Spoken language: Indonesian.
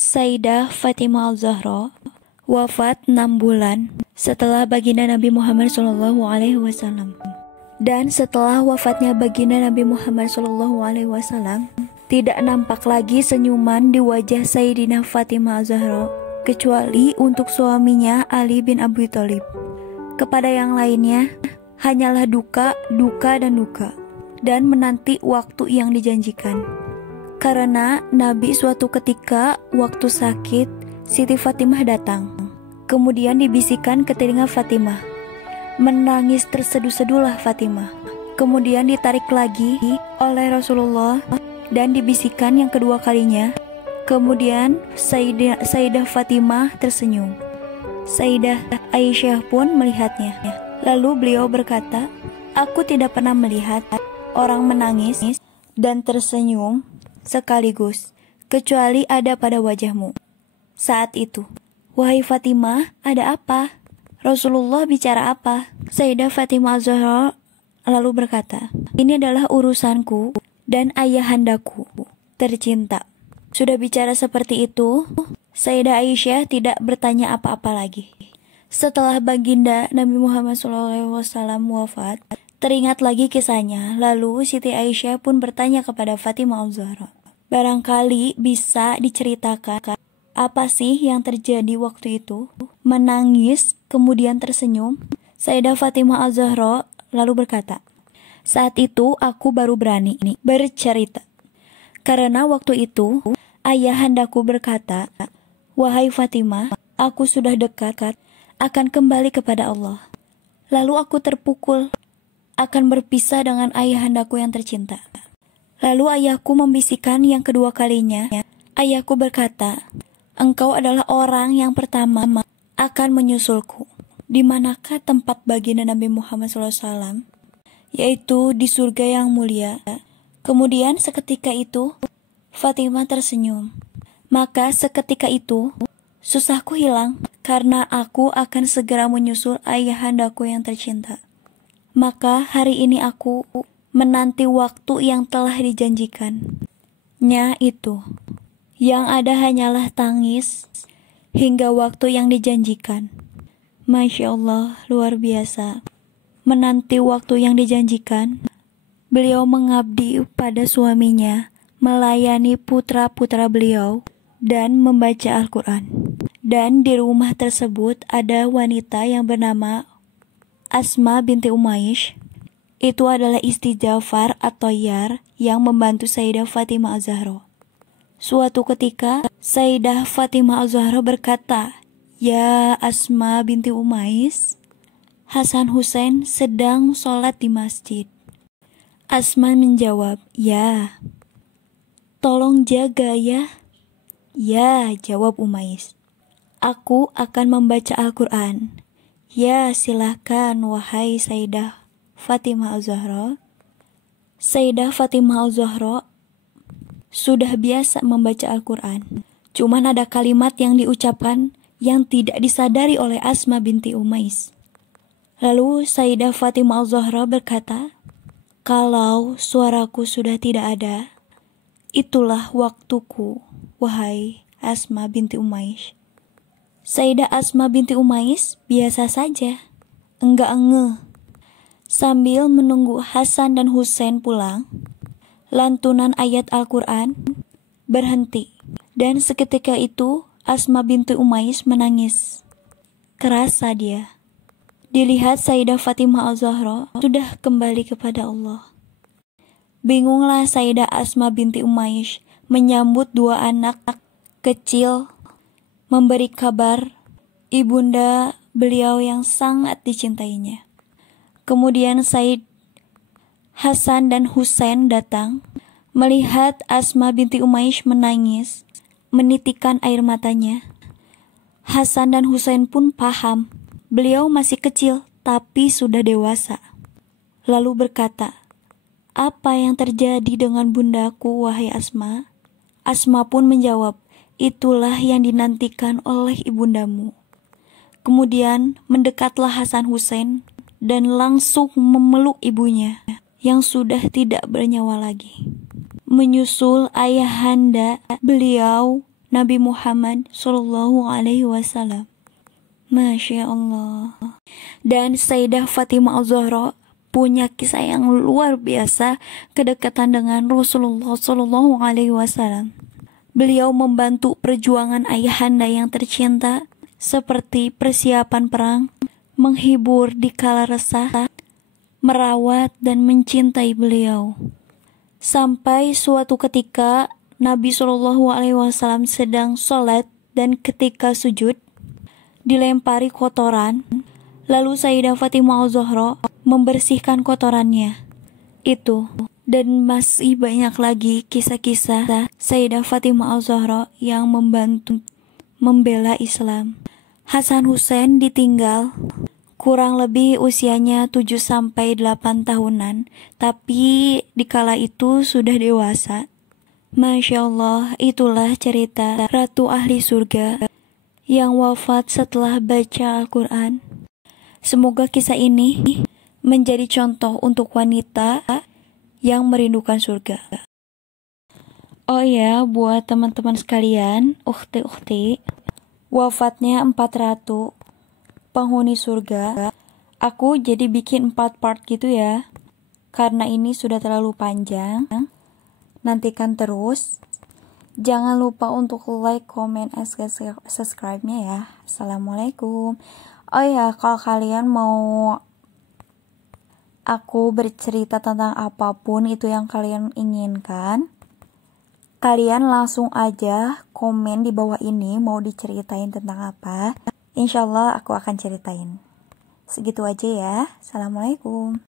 Sayyidah Fatimah Al-Zahra wafat 6 bulan setelah baginda Nabi Muhammad SAW. Dan setelah wafatnya baginda Nabi Muhammad SAW, tidak nampak lagi senyuman di wajah Sayyidina Fatimah Al-Zahra kecuali untuk suaminya Ali bin Abi Thalib. Kepada yang lainnya hanyalah duka, dan menanti waktu yang dijanjikan. Karena Nabi suatu ketika waktu sakit, Siti Fatimah datang. Kemudian dibisikkan ke telinga Fatimah. Menangis terseduh-seduhlah Fatimah. Kemudian ditarik lagi oleh Rasulullah dan dibisikkan yang kedua kalinya. Kemudian Sayyidah Fatimah tersenyum. Sayyidah Aisyah pun melihatnya. Lalu beliau berkata, "Aku tidak pernah melihat orang menangis dan tersenyum sekaligus, kecuali ada pada wajahmu." Saat itu, "Wahai Fatimah, ada apa? Rasulullah bicara apa?" Sayyidah Fatimah Az-Zahra lalu berkata, "Ini adalah urusanku dan ayahandaku tercinta." Sudah bicara seperti itu, Sayyidah Aisyah tidak bertanya apa-apa lagi. Setelah baginda Nabi Muhammad SAW wafat, teringat lagi kisahnya. Lalu Siti Aisyah pun bertanya kepada Fatimah Az-Zahra, "Barangkali bisa diceritakan apa sih yang terjadi waktu itu?" Menangis, kemudian tersenyum. Sayyidah Fatimah Az-Zahra lalu berkata, "Saat itu aku baru berani bercerita. Karena waktu itu ayahandaku berkata, 'Wahai Fatimah, aku sudah dekat akan kembali kepada Allah.' Lalu aku terpukul akan berpisah dengan ayahandaku yang tercinta. Lalu ayahku membisikkan yang kedua kalinya. Ayahku berkata, 'Engkau adalah orang yang pertama akan menyusulku.' Di manakah tempat baginda Nabi Muhammad SAW? Yaitu di surga yang mulia." Kemudian seketika itu Fatimah tersenyum. "Maka seketika itu susahku hilang karena aku akan segera menyusul ayahandaku yang tercinta. Maka hari ini aku menanti waktu yang telah dijanjikan. Nya itu, yang ada hanyalah tangis hingga waktu yang dijanjikan." Masya Allah, luar biasa. Menanti waktu yang dijanjikan, beliau mengabdi pada suaminya, melayani putra-putra beliau, dan membaca Al-Quran. Dan di rumah tersebut ada wanita yang bernama Asma binti Umaysh. Itu adalah istri Ja'far At-Thayyar yang membantu Sayyidah Fatimah Az-Zahra. Suatu ketika Sayyidah Fatimah Az-Zahra berkata, "Ya Asma binti Umaysh, Hasan Husain sedang sholat di masjid." Asma menjawab, "Ya." "Tolong jaga ya." "Ya," jawab Umaysh. "Aku akan membaca Al-Quran." "Ya, silahkan wahai Sayyidah Fatimah Az-Zahra." Sayyidah Fatimah Az-Zahra sudah biasa membaca Al-Quran. Cuman ada kalimat yang diucapkan yang tidak disadari oleh Asma binti Umaysh. Lalu Sayyidah Fatimah Az-Zahra berkata, "Kalau suaraku sudah tidak ada, itulah waktuku, wahai Asma binti Umaysh." Sayyidah Asma binti Umaysh biasa saja, enggak ngeh. Sambil menunggu Hasan dan Husain pulang, lantunan ayat Al-Quran berhenti. Dan seketika itu Asma binti Umaysh menangis. Kerasa dia. Dilihat Sayyidah Fatimah Az-Zahra sudah kembali kepada Allah. Bingunglah Sayyidah Asma binti Umaysh menyambut dua anak kecil, memberi kabar ibunda beliau yang sangat dicintainya. Kemudian Sayyid Hasan dan Husain datang, melihat Asma binti Umaysh menangis, menitikan air matanya. Hasan dan Husain pun paham, beliau masih kecil tapi sudah dewasa. Lalu berkata, "Apa yang terjadi dengan bundaku, wahai Asma?" Asma pun menjawab, "Itulah yang dinantikan oleh ibundamu." Kemudian mendekatlah Hasan Husain dan langsung memeluk ibunya yang sudah tidak bernyawa lagi. Menyusul ayahanda beliau Nabi Muhammad Shallallahu Alaihi Wasallam. Masya Allah. Dan Sayyidah Fatimah Az-Zahra punya kisah yang luar biasa kedekatan dengan Rasulullah Shallallahu Alaihi Wasallam. Beliau membantu perjuangan ayahanda yang tercinta seperti persiapan perang, menghibur di kala resah, merawat dan mencintai beliau. Sampai suatu ketika Nabi Shallallahu Alaihi Wasallam sedang sholat dan ketika sujud dilempari kotoran, lalu Sayyidah Fatimah Az-Zahra membersihkan kotorannya itu. Dan masih banyak lagi kisah-kisah Sayyidah Fatimah Az-Zahra yang membantu membela Islam. Hasan Hussein ditinggal kurang lebih usianya 7-8 tahunan, tapi dikala itu sudah dewasa. Masya Allah, itulah cerita Ratu Ahli Surga yang wafat setelah baca Al-Quran. Semoga kisah ini menjadi contoh untuk wanita yang merindukan surga. Oh ya, buat teman-teman sekalian, ukhti-ukhti, wafatnya 4 ratu penghuni surga. Aku jadi bikin 4 part gitu ya, karena ini sudah terlalu panjang. Nantikan terus. Jangan lupa untuk like, comment, and subscribe-nya ya. Assalamualaikum. Oh ya, kalau kalian mau aku bercerita tentang apapun itu yang kalian inginkan, kalian langsung aja komen di bawah ini mau diceritain tentang apa. Insya Allah aku akan ceritain. Segitu aja ya. Assalamualaikum.